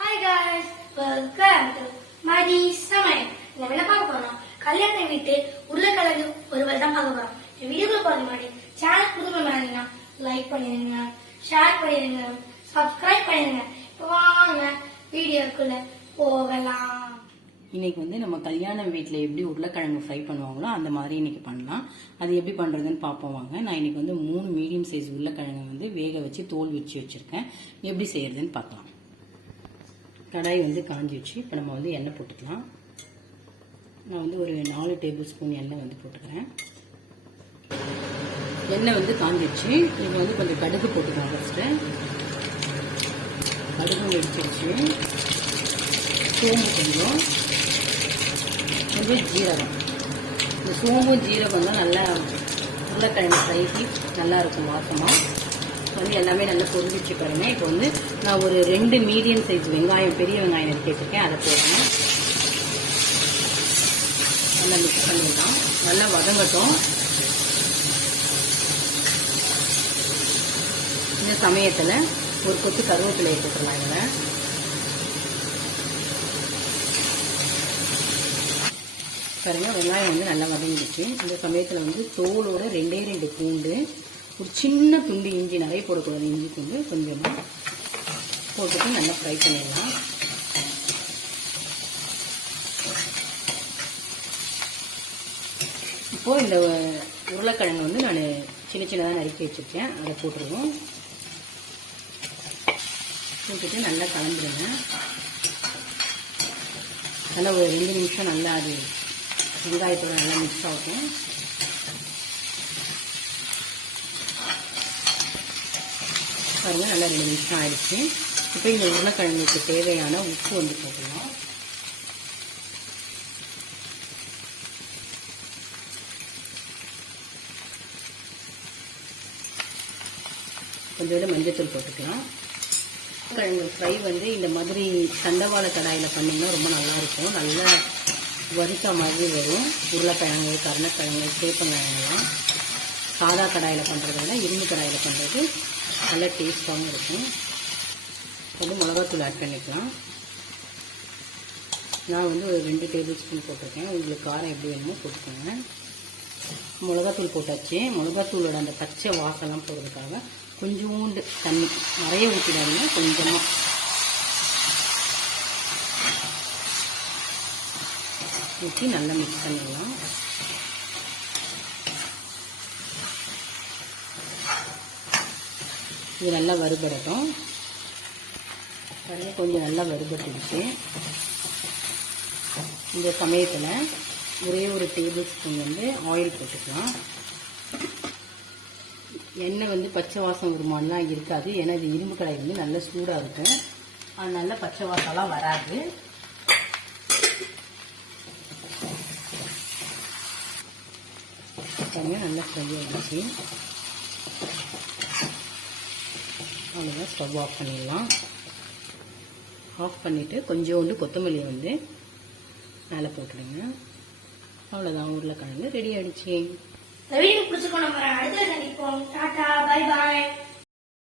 Hi guys, welcome to Madi Samay. நம்ம என்ன பார்க்க போறோம்? கல்யாண வீட்டு உருளைக்கிழங்கு வறுவல் தான் பார்க்க போறோம். இந்த வீடியோக்குள்ள போற முன்னாடி சேனல் புதுமை பண்ணீங்கன்னா லைக் பண்ணிடுங்க, ஷேர் பண்ணிடுங்க, சப்ஸ்கிரைப் பண்ணிடுங்க. இப்போ வாங்க வீடியோக்குள்ள போகலாம். இன்னைக்கு நம்ம கல்யாண வீட்டில் எப்படி உருளைக்கிழங்கு ஃப்ரை பண்ணுவாங்களோ அந்த மாதிரி இன்னைக்கு பண்ணலாம். அது எப்படி பண்ணுறதுன்னு பார்ப்போம் வாங்க. நான் இன்னைக்கு 3 மீடியம் சைஸ் உருளைக்கிழங்கு வேக வச்சு தோல் வச்சு வச்சுருக்கேன். எப்படி செய்யறதுன்னு பார்க்கலாம். கடாய் காஞ்சி வச்சு இப்போ நம்ம எண்ணெய் போட்டுக்கலாம். நான் ஒரு 4 டேபிள் ஸ்பூன் எண்ணெய் போட்டுக்கிறேன். எண்ணெய் காஞ்சிடுச்சு. இப்போ கொஞ்சம் கடுகு போட்டுக்கலாம். ஃபஸ்ட்டு கடுகு வெடிச்சிருச்சு. சோம்பு கொஞ்சம் ஜீரகம். இந்த சோம்பு ஜீரகம் தான் நல்லா உருளைக்கிழங்கு ஃப்ரைக்கு நல்லா இருக்கும் வாசமாக. எல்லாமே நல்லா பொரிஞ்சிச்சு பாருங்க. இப்போ நான் ஒரு 2 மீடியம் சைஸ் வெங்காயம், பெரிய வெங்காயம் எடுத்து வச்சிருக்கேன், அதை போடுறேன். நல்லா மிக்ஸ் பண்ணிடலாம். நல்லா வதங்கட்டும். இந்த சமயத்தில் ஒரு கொத்து கருவேப்பிலையை போட்டுடலாம். இதில் பாருங்க, வெங்காயம் நல்லா வதங்கிடுச்சு. இந்த சமயத்தில் தோலோட 2 பூண்டு, ஒரு சின்ன துண்டு இஞ்சி, நிறைய போடக்கூடாது, இஞ்சி துண்டு கொஞ்சமாக போட்டுட்டு நல்லா ஃப்ரை பண்ணிடலாம். இப்போது இந்த உருளைக்கிழங்கு நான் சின்ன சின்னதாக நறுக்கி வச்சுருக்கேன், அதை போட்டுருவோம். போட்டுட்டு நல்லா கலந்துடுங்க. நல்லா ஒரு 2 நிமிஷம் நல்லா அது வெங்காயத்தோட நல்லா மிக்ஸ் ஆகும். பாருங்க, நல்லா 2 நிமிஷம் ஆயிடுச்சு. இப்போ இந்த உருளைக்கிழங்குக்கு தேவையான உப்பு போட்டுக்கலாம். கொஞ்சோட மஞ்சத்தூள் போட்டுக்கலாம். உருளைக்கிழங்கு ஃப்ரை இந்த மாதிரி தண்டவாள கடாயில் பண்ணிங்கன்னா ரொம்ப நல்லாயிருக்கும். நல்லா வறுத்த மாதிரி வரும். உருளைக்கிழங்கு, கருணக்கிழங்கு, சேப்பங்கிழங்குலாம் சாதா கடாயில் பண்ணுறத விட இரும்பு கடாயில் பண்ணுறது நல்ல டேஸ்ட்டாகவும் இருக்கும். மிளகாத்தூள் ஆட் பண்ணிக்கலாம். நான் ஒரு 2 டேபிள் ஸ்பூன் போட்டிருக்கேன். உங்களுக்கு காரம் எப்படி வேணுமோ போட்டுக்கோங்க. மிளகாத்தூள் போட்டாச்சு. மிளகாத்தூளோட அந்த பச்சை வாசம்லாம் போடுறதுக்காக கொஞ்சோண்டு தண்ணி, நிறைய ஊற்றிடாதீங்க, கொஞ்சமாக ஊற்றி நல்லா மிக்ஸ் பண்ணிடலாம். இது நல்லா வறுபடட்டும். கொஞ்சம் நல்லா வறுபட்டுடுச்சு. இந்த சமயத்தில் ஒரே ஒரு டேபிள் ஸ்பூன் ஆயில் போட்டுக்கலாம். எண்ணெய் பச்சை வாசம் ஒரு மாதிரிலாம் இருக்காது. ஏன்னா இது இரும்பு கடாய் நல்ல சூடாக இருக்கும். அதனால பச்சை வாசம்லாம் வராது. நல்லா ஃப்ரை ஆகிடுச்சு. அவ்வளோதான், ஸ்டவ் ஆஃப் பண்ணிடலாம். ஆஃப் பண்ணிவிட்டு கொஞ்சோண்டு கொத்தமல்லியை மேலே போட்டுடுங்க. அவ்வளோதான், உருளைக்கிழங்கு ரெடி ஆகிடுச்சு. வீடியோ பிடிச்சிக்கணும். அடுத்த சந்திப்போம். Tata, bye bye.